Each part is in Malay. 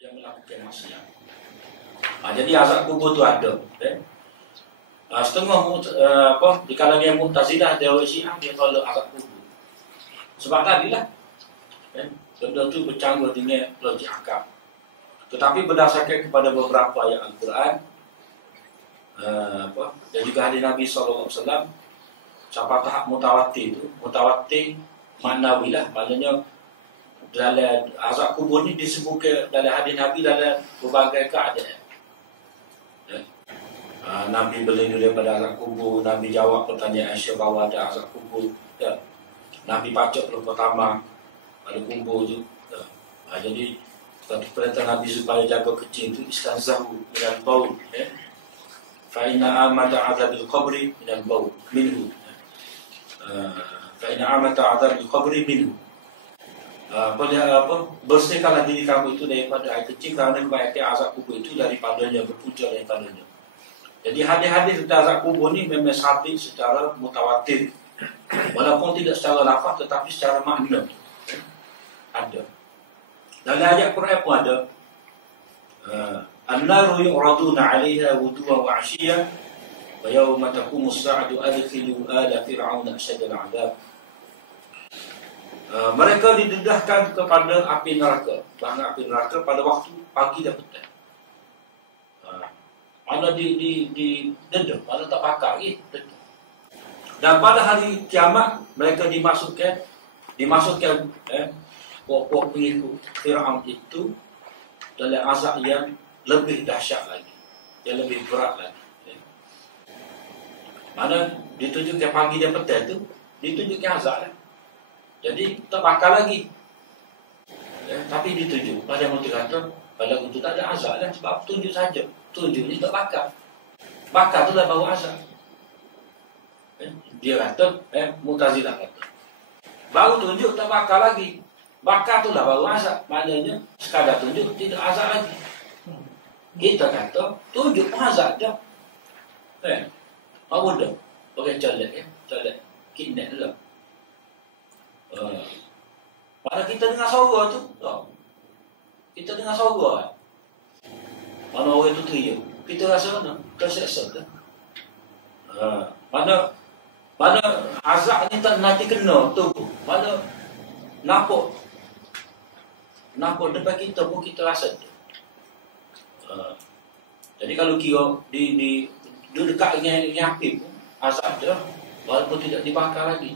yang melakukan maksiat. Jadi azab kubur tu ada. Setengah di kalangan Mu'tazilah dia Syiah dia tolak azab kubur. Sebab tadilah benda tu bercanggah dengan logik akal. Tetapi berdasarkan kepada beberapa ayat Al-Quran dan juga hadis Nabi SAW, sampai tahap mutawatir itu, mutawatir maknawilah, maknanya dalam azab kubur ni disebutkan dalam hadis Nabi dalam berbagai keadaan. Nabi berlindung daripada azab kubur, Nabi jawab pertanyaan Aisyah bahawa ada azab kubur. Nabi pacak lupa tamak pada kubur tu. Jadi perintah Nabi supaya jaga kecil itu istanzahu minal baul. Fa inna amata azabil qabri minal baul minhu. Fa inna amata azabil qabri minhu. Bersihkanlah diri kamu itu daripada air kecil, kerana kebanyakan azab kubur itu daripadanya, berpunca daripadanya. Jadi hadis-hadis tentang azab kubur ni memang sabit secara mutawatir, walaupun tidak secara lafaz tetapi secara makna ada. Dalam ayat Quran pun ada, an-naru yu'raduna 'alaiha wuduwan wa 'ashiyyan wa yawma taqumu as-sa'atu adkhilu ala fir'auna ashadda al-'adab. Mereka didedahkan kepada api neraka, bahkan api neraka pada waktu pagi dan petang. Mana dedah, mana tak pakar gitu. Dan pada hari kiamat mereka dimasukkan pokok pengikut Fir'aun itu dalam azab yang lebih dahsyat lagi, yang lebih berat lagi. Mana ditunjukkan pagi dan petang itu ditunjukkan azab lah. Jadi tak bakal lagi. Tapi ditunjuk pada mutu kata pada mutu tak ada azab lah, sebab tunjuk saja. Tunjuk ni tak bakal. Bakal tu dah bawa azab. Dia kata, Mu'tazilah kata, baru tunjuk tak bakal lagi. Bakal tu lah baru azab. Maknanya sekadar tunjuk tidak azab lagi. Kita kata tunjuk pun azab dah. Apa dah? Pakai colek colek kidnap lah. Pada kita dengar suara tu, kita dengar suara. Mana orang tu teriak, kita rasa mana? Terseksa tu. Mana azab ni tak nanti kena tu. Mana nampak depan kita pun kita rasa tu. Jadi kalau kira di dekat dengan api pun azab tu, walaupun tidak dibakar lagi.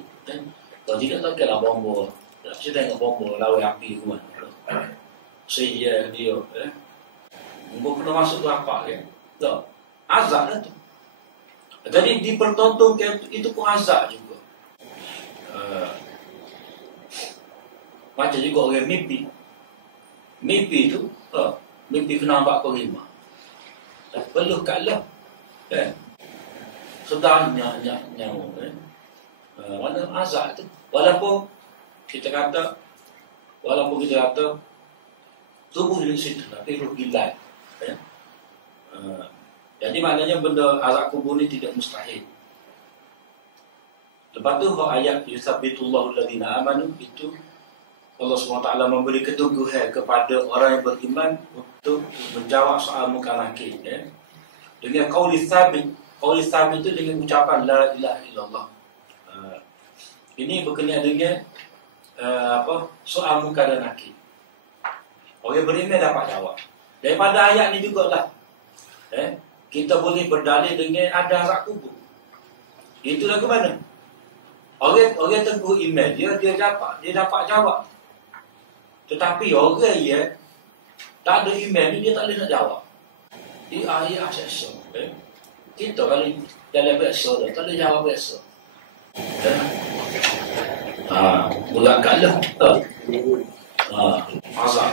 Kalau tidak tak kira bomba. Saya tengok bomba lawan api tu kan. Saya dia Mungkin kena masuk tu apa kan? Tak. Azab lah tu. Jadi dipertontonkan itu pun azab juga. Macam juga orang mimpi. Mimpi tu, mimpi kena nampak kelima. Peluh kalah. Sedangnya nyawa. Mana azab tu. Walaupun kita kata tubuh di situ, tapi roh gila. Jadi maknanya benda azab kubur ni tidak mustahil. Lepas tu ayat yusabbitullahu alladhina amanu, itu Allah SWT memberi keteguhan kepada orang yang beriman untuk menjawab soal munkar nakir dengan qauli tsabit. Qauli tsabit itu dengan ucapan la ilaha illallah. Ini berkenaan dengan soal munkar dan nakir. Orang beriman dapat jawab. Daripada ayat ni jugalah kita boleh berdalil dengan ada azab kubur. Itulah ke mana? Orang teguh iman dia dapat jawab. Tetapi orang yang tak ada iman ni dia tak boleh nak jawab. Dia seksa. Kita kalau dalam biasa dah tak boleh jawab biasa. Mulakanlah. Azab.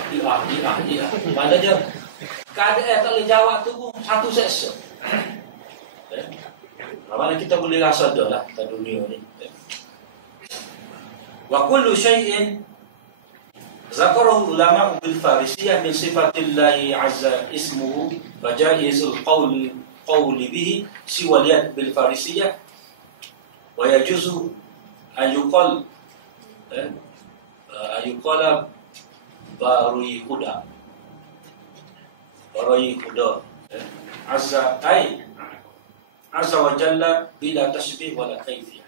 Maknanya keadaan tak boleh jawab tu pun satu seksa. Mana kita boleh rasa dah lah kat dunia ni. Wa kullu syai'in zakarahu ulama bil farisiyah min sifatillahi azza ismuhu wa jaizul qawli bihi siwa liyad bil farisiyah wa yajuzu ayuqala barui huda. barai kuda. Azza wa Jalla bila tasbih wala kaifiyah.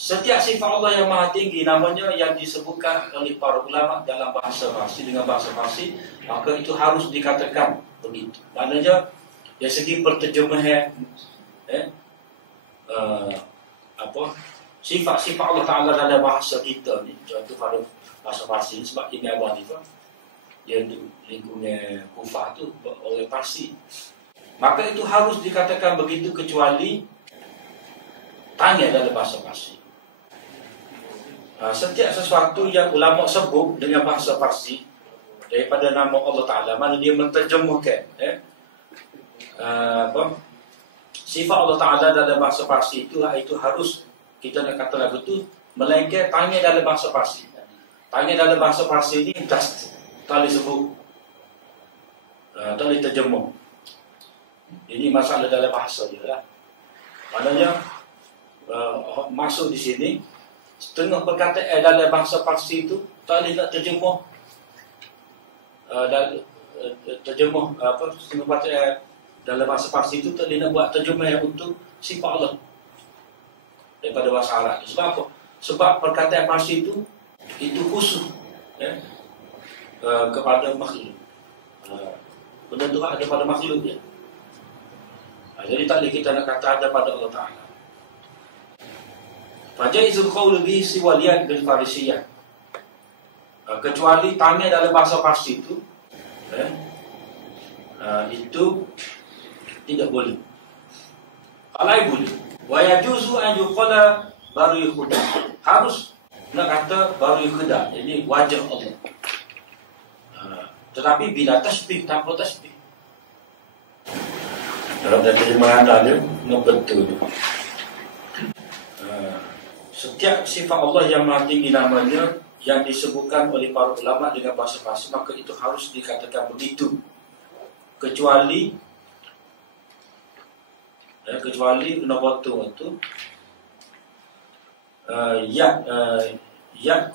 Setiap sifat Allah yang maha tinggi namanya yang disebutkan oleh para ulama dalam bahasa Farsi dengan bahasa Farsi, maka itu harus dikatakan begitu. Maknanya dari segi perterjemahan sifat-sifat Allah Ta'ala dalam bahasa kita ni, contoh pada bahasa Farsi, sebab ini Abu Hanifah dia lingkungan Kufah tu oleh Farsi, maka itu harus dikatakan begitu kecuali tanya dalam bahasa Farsi. Setiap sesuatu yang ulama sebut dengan bahasa Farsi daripada nama Allah Ta'ala, mana dia menterjemahkan sifat Allah Ta'ala dalam bahasa Farsi itu harus kita nak kata lagu tu, melainkan tanya dalam bahasa Farsi. Tanya dalam bahasa Farsi ini just tak boleh sebut, tak boleh terjemah. Ini masalah dalam bahasa je lah. Maknanya masuk di sini setengah perkataan dalam bahasa Farsi itu tak boleh nak terjemah setengah perkataan dalam bahasa Farsi itu tak boleh nak buat terjemah untuk sifat Allah daripada bahasa Arab. Sebab apa? Sebab perkataan Farsi itu khusus kepada makhluk. Benda tu ada pada makhluk dia. Jadi tak boleh kita nak kata ada pada Allah Ta'ala. Fajaizul qawl bi siwaliyat bil farisiyah. Kecuali tanya dalam bahasa Farsi itu tidak boleh. Alai boleh. Wa yajuzu an yuqala baru yukhda. Harus nak kata baru yukhda. Ini wajah Allah. Tetapi bila tasbih, tanpa tasbih. Dalam terjemahan dia betul. Setiap sifat Allah yang maha tinggi namanya yang disebutkan oleh para ulama dengan bahasa Farsi, maka itu harus dikatakan begitu. Kecuali nombor tu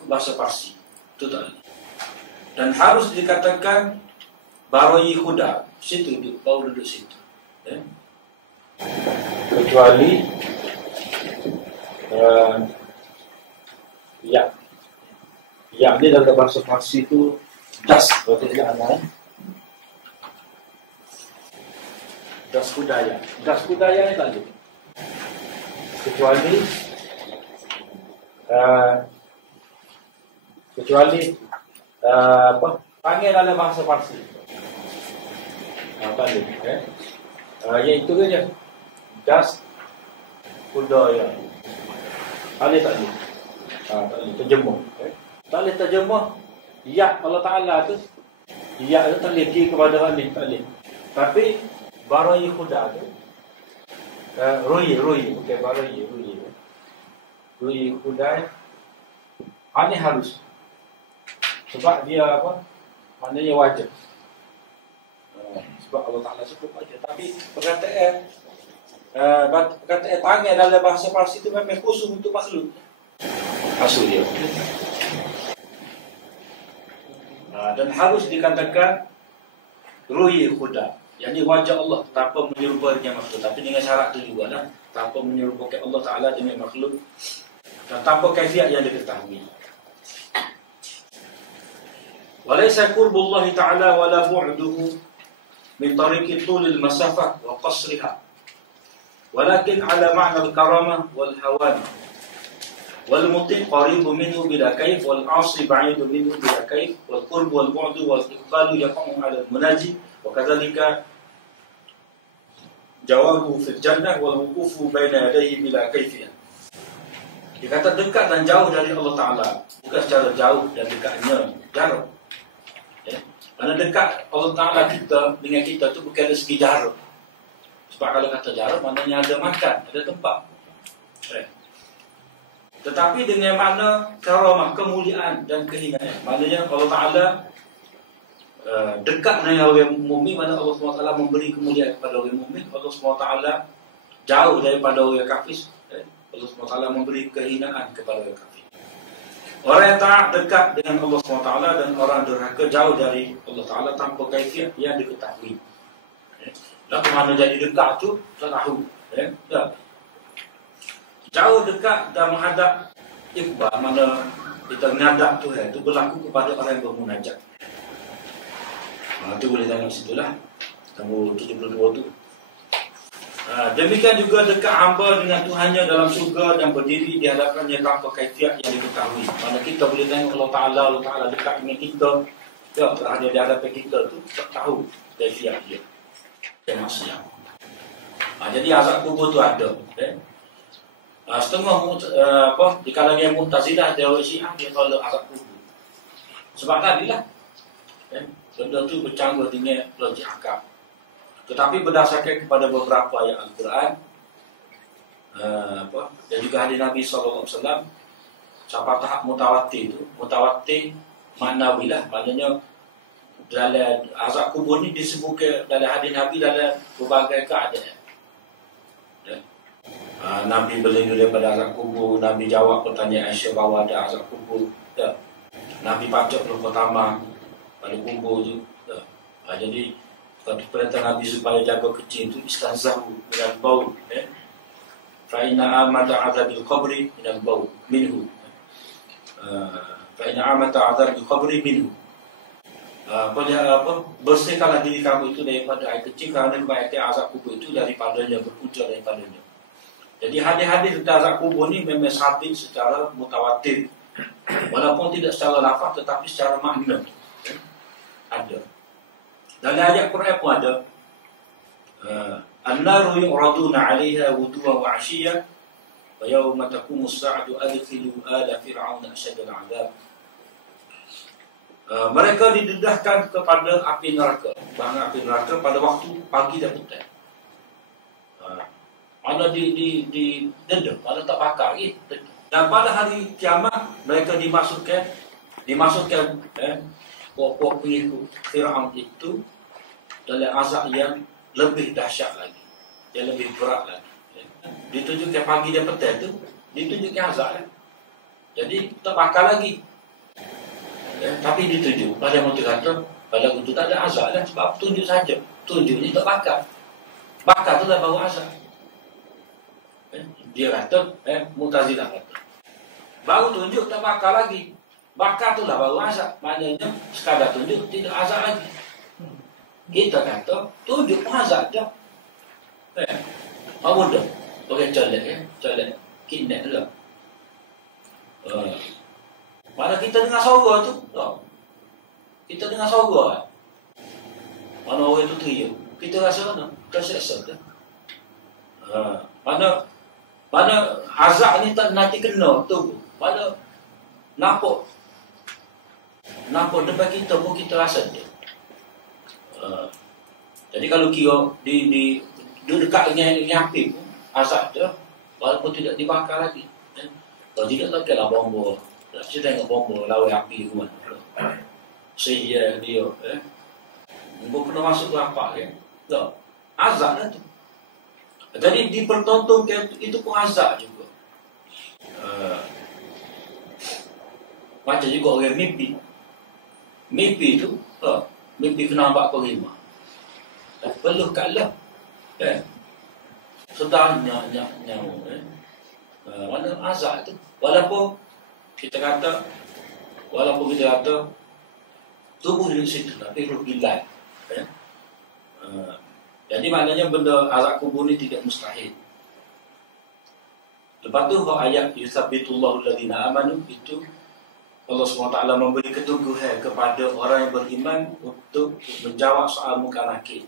bahasa Farsi itu tak boleh. Dan harus dikatakan barai huda, situ baru duduk situ. Kecuali ini dalam bahasa Farsi itu das, berarti tidak ada. Das budaya ni tak ada. Kecuali panggil dalam bahasa Farsi. Tak ada. Iaitu saja. Das budaya. Tak boleh. Tak boleh terjemah. Tak boleh terjemah. Ya Allah Ta'ala tu. Ya tu tak boleh pergi kepada Alif. Tak boleh. Tapi barai khuda tu. Ruyi. Bukan barai. Ruyi khuda. Ini harus. Sebab dia apa? Maknanya wajah. Sebab Allah Ta'ala sebut wajah. Tapi perkataan tangan dalam bahasa Farsi itu memang khusus untuk makhluk. Maksud dia. Dan harus dikatakan ruhi khuda, yakni wajah Allah tanpa menyerupai dengan makhluk. Tapi dengan syarat itu juga lah, tanpa menyerupai Allah Ta'ala dengan makhluk dan tanpa kaifiat yang diketahui. Walaysa qurbullahi ta'ala wala bu'duhu min tariqi tulil masafah wa qasriha, walakin ala ma'na al-karamah wal hawan wal muti' qaribu minhu bila kaif wal 'asi ba'idu minhu bila kaif wal qurb wal bu'du wal iqbalu yaqamu 'ala al-munaji wa kadzalika jawabu fil jannah wal wuqufu baina yadayhi bila kaifiyah. Dikata dekat dan jauh dari Allah Ta'ala, bukan secara jauh dan dekatnya jarak. Mana dekat Allah Ta'ala kita dengan kita tu bukan dari segi jarak. Sebab kalau kata jarak, maknanya ada makan, ada tempat. Tetapi dengan makna karamah, kemuliaan dan kehinaan. Maknanya Allah Ta'ala dekat dengan orang mukmin, mana Allah SWT memberi kemuliaan kepada orang mukmin. Allah SWT jauh daripada orang kafir. Allah SWT memberi kehinaan kepada orang kafir. Orang yang taat dekat dengan Allah SWT, dan orang derhaka jauh dari Allah Ta'ala tanpa kaifiat yang diketahui. Dah ke mana jadi dekat tu, tak tahu. Dah. Jauh dekat dan menghadap ikhbar, mana kita menghadap Tuhan, itu berlaku kepada orang yang bermunajat. Itu boleh tengok situ lah, nombor 72 tu. Demikian juga dekat hamba dengan Tuhannya dalam syurga dan berdiri di hadapannya tanpa kaifiat yang diketahui. Mana kita boleh tengok Allah Ta'ala dekat dengan kita, ya, hanya di hadapan kita tu tak tahu kaifiat dia. Dia maksudnya. Jadi azab kubur tu ada. Setengah di kalangan Mu'tazilah dia Syiah dia tolak azab kubur. Sebab tadilah benda tu bercanggah dengan logik akal. Tetapi berdasarkan kepada beberapa ayat Al-Quran dan juga hadis Nabi SAW, sampai tahap mutawatir itu, mutawatir maknawi lah, maknanya dalam azab kubur ni disebutkan dalam hadis Nabi dalam berbagai keadaan. Nabi berlindung daripada azab kubur, Nabi jawab pertanyaan Aisyah bahawa ada azab kubur, Nabi pacak pertama pada kubur tu. Jadi perintah Nabi supaya jaga kecil itu istanzahu minal bau, fa inna amata azabil qabri minal bau minhu, fa inna amata azabil qabri minhu. Bersihkanlah diri kamu itu daripada air kecil, kerana kebaikan azab kubur itu daripadanya, berpunca daripadanya. Jadi hadis-hadis tentang azab kubur ni memang sabit secara mutawatir, walaupun tidak secara lafaz tetapi secara makna ada. Dalam ayat Quran pun ada, an-naru yu'raduna 'alaiha wuduwan wa 'ashiyyan wa yawma taqumu as-sa'atu adkhilu ala fir'auna ashadda al-'adab. Mereka didedahkan kepada api neraka, bahkan api neraka pada waktu pagi dan petang. Mana di dedah, mana tak bakar lagi. Dan pada hari kiamat mereka dimasukkan pokok pengikut Fir'aun itu dalam azab yang lebih dahsyat lagi, yang lebih berat lagi. Ditunjukkan pagi dan petang itu, ditunjukkan azab. Jadi tak bakar lagi. Tapi ditunjuk pada yang kata pada waktu tak ada azab lah, sebab tunjuk saja. Tunjuk ni tak bakar. Bakar tu dah baru azab. Dia kata, Mu'tazilah kata, baru tunjuk tak bakar lagi. Bakar tu lah baru azab. Maknanya sekadar tunjuk tidak azab lagi. Kita kata tunjuk pun azab dah. Apa dah? Pakai colek kidnap lah. Mana kita dengar suara tu, kita dengar suara. Mana orang tu teriak, kita rasa mana? Terseksa dah. Mana azab ni tak nanti kena tu. Mana nampak depan kita pun kita rasa dia. Jadi kalau kira di dekat dengan api pun azab dia, walaupun tidak dibakar lagi. Kalau tidak tak kira bomba. Saya tengok bomba lawan api tu kan. Saya dia Mungkin pernah masuk berapa kan? Tak. Azab lah tu. Jadi dipertontonkan itu pun azab juga. Macam juga orang mimpi. Mimpi tu, mimpi kena nampak kau lima. Peluh kalah. Sedangnya mana azab tu. Walaupun kita kata tubuh di situ, tapi roh hilang. Jadi maknanya benda azab kubur ni tidak mustahil. Lepas tu ayat yusabbitullahu alladhina amanu, itu Allah SWT memberi keteguhan kepada orang yang beriman untuk menjawab soal munkar nakir,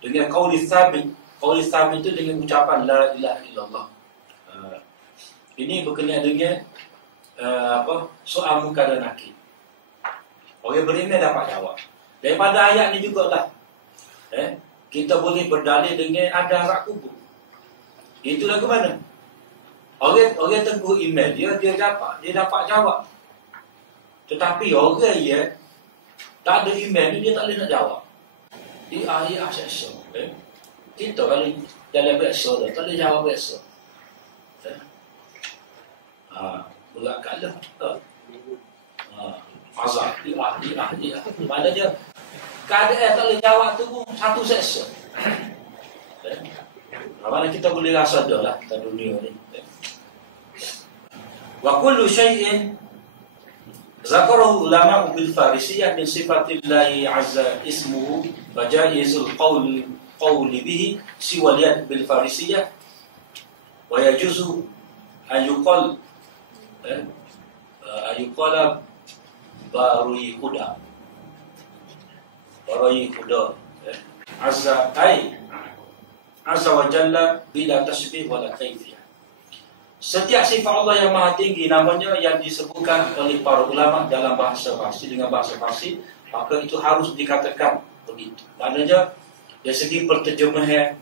dengan qauli tsabit. Qauli tsabit itu dengan ucapan la ilaha illallah. Ini berkenaan dengan soal munkar dan nakir. Orang beriman dapat jawab. Daripada ayat ni jugalah kita boleh berdalil dengan ada azab kubur. Itulah ke mana? Orang teguh iman dia dapat jawab. Tetapi orang yang tak ada iman dia tak boleh nak jawab. Di ayat seksa. Kita kalau dalam biasa dah tak boleh jawab biasa. Berat kalah. Iya. Mana dia keadaan tak boleh jawab tu pun satu seksa. Mana kita boleh rasa dah lah kat dunia ni. Wa kullu syai'in zakarahu ulama bil farisiyah min sifatillahi azza ismuhu wa jaizul qawli bihi siwa liyad bil farisiyah wa yajuzu ayuqala barui huda azza wa jalla bila tasbih wala kaifiyah. Setiap sifat Allah yang maha tinggi namanya yang disebutkan oleh para ulama dalam bahasa Farsi dengan bahasa Farsi, maka itu harus dikatakan begitu. Maknanya dari segi perterjemahan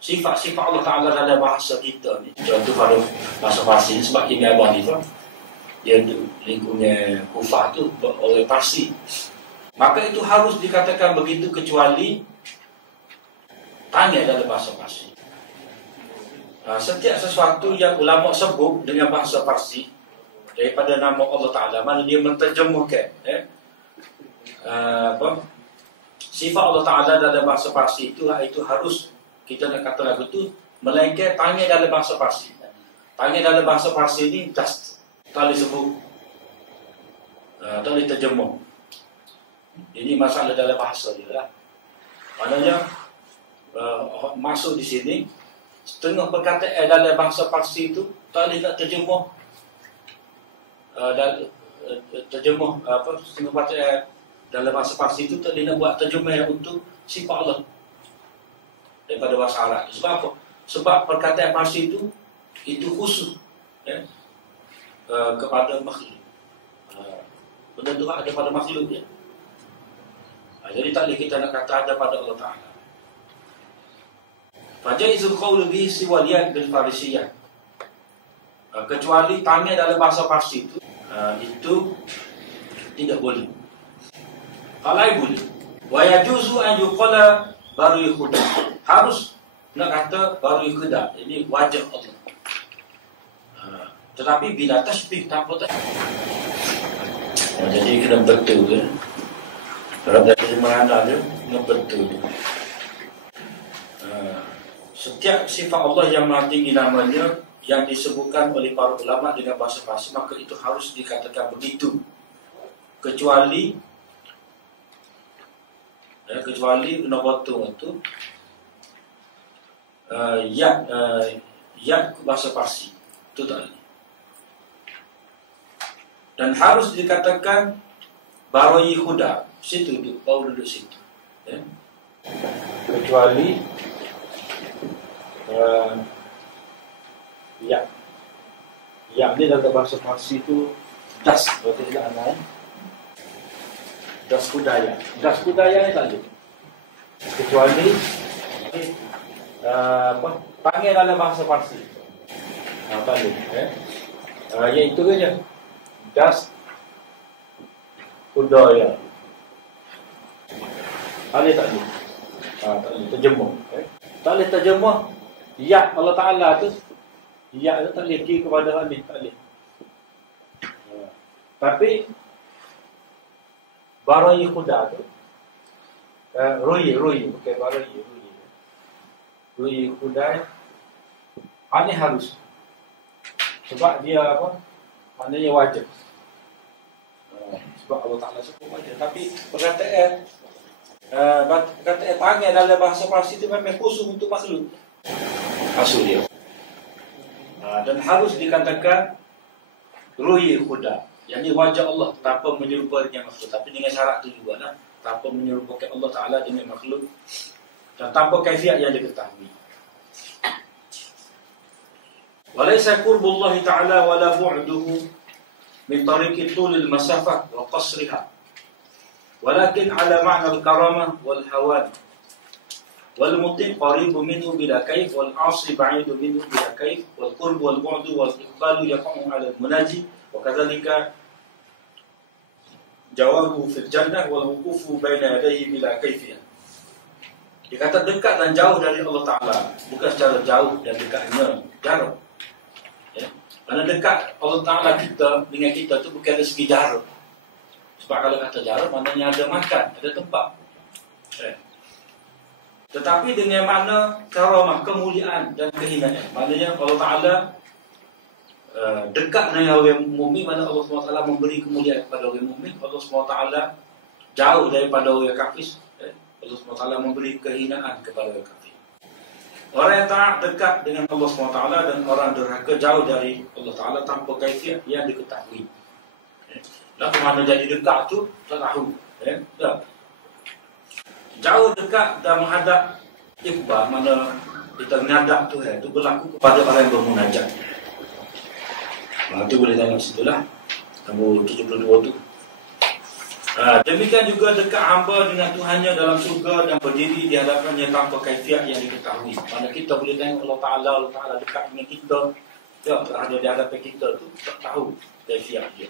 sifat-sifat Allah Ta'ala dalam bahasa kita ni. Contoh pada bahasa Farsi sebab ini abang ni dia lingkungan Kufah tu oleh Parsi, maka itu harus dikatakan begitu kecuali tanya dalam bahasa Parsi. Setiap sesuatu yang ulama sebut dengan bahasa Parsi daripada nama Allah Ta'ala, mana dia menterjemahkan sifat Allah Ta'ala dalam bahasa Parsi itu harus kita nak kata lagu tu melainkan tanya dalam bahasa Parsi. Tanya dalam bahasa Parsi ni just tak boleh sebut, tak boleh terjemah. Ini masalah dalam bahasa dia lah. Maknanya masuk di sini setengah perkataan dalam bahasa Parsi itu tak boleh nak terjemah. Setengah perkataan dalam bahasa Parsi itu tak boleh nak buat terjemah untuk sifat Allah daripada bahasa Arab. Sebab apa? Sebab perkataan Parsi itu khusus kepada makhluk. Benda tu ada pada makhluk dia. Jadi tak boleh kita nak kata ada pada Allah Ta'ala. Fajaizul qawlu bihi siwa liyad bil farisiyah. Kecuali tanya dalam bahasa Parsi itu tidak boleh. Kalau boleh. Wa yajuzu an yuqala baru yukhda. Harus nak kata baru yukhda. Ini wajah Allah. Tetapi bila tasbih tanpa tasbih. Jadi kena betul ke? Kalau dari mana dia kena betul. Setiap sifat Allah yang maha tinggi namanya yang disebutkan oleh para ulama dengan bahasa Parsi, maka itu harus dikatakan begitu. Kecuali nombor tu ya bahasa Parsi itu tak boleh. Dan harus dikatakan baroi huda. Situ tu, baru duduk situ. Kecuali ya ni dalam bahasa Parsi itu das, berarti tidak anai. Das budaya ni tak ada. Kecuali panggil dalam bahasa Parsi. Tak ada. Iaitu saja. Das budaya. Tak boleh. Tak boleh terjemah. Tak boleh terjemah. Ya Allah Ta'ala tu. Ya tu tak boleh kira kepada Alif. Tak boleh. Tapi Barai Khuda tu Rui bukan Barai Rui Khuda ini harus. Sebab dia apa? Maknanya wajib. Sebab Allah Ta'ala sebut wajib. Tapi perkataan tangan dalam bahasa Parsi itu memang khusus untuk makhluk. Maksud dia. Dan harus dikatakan Rui Khuda, yang ini wajah Allah tanpa menyerupai dengan makhluk. Tapi dengan syarat itu juga lah, tanpa menyerupai Allah Ta'ala dengan makhluk dan tanpa kaifiat yang diketahui. Walaysa qurbullahi ta'ala wala bu'duhu min tariqi tulil masafah wa qasriha, walakin ala ma'na al-karamah wal hawan wal muti' qaribu minhu bila kaif wal 'asi ba'idu minhu bila kaif wal qurbu wal bu'du wal iqbalu yaqamu 'ala al-munaji wa kadzalika jawabu fil jannah wal wuqufu baina yadayhi bila kaifiyah. Dia kata dekat dan jauh dari Allah Ta'ala, bukan secara jauh dan dekatnya, jarak. Mana dekat Allah Ta'ala kita dengan kita tu bukan dari segi jarak. Sebab kalau kata jarak, maknanya ada makan, ada tempat. Tetapi dengan makna karamah, kemuliaan dan kehinaan. Maknanya Allah Ta'ala dekat dengan orang mukmin, mana Allah SWT memberi kemuliaan kepada orang mukmin. Allah SWT jauh daripada orang kafir. Allah SWT memberi kehinaan kepada orang kafir. Orang yang taat dekat dengan Allah SWT dan orang derhaka jauh dari Allah Ta'ala tanpa kaifiat yang diketahui. Lalu mana jadi dekat tu tak tahu. Jauh dekat dan menghadap ikhbar, mana kita menghadap Tuhan, itu berlaku kepada orang yang bermunajat. Itu boleh tengok situ lah, nombor 72 tu. Demikian juga dekat hamba dengan Tuhannya dalam surga dan berdiri di hadapannya tanpa kaifiat yang diketahui. Mana kita boleh tengok Allah Ta'ala dekat dengan kita, ada di hadapan kita tu tak tahu kaifiat dia.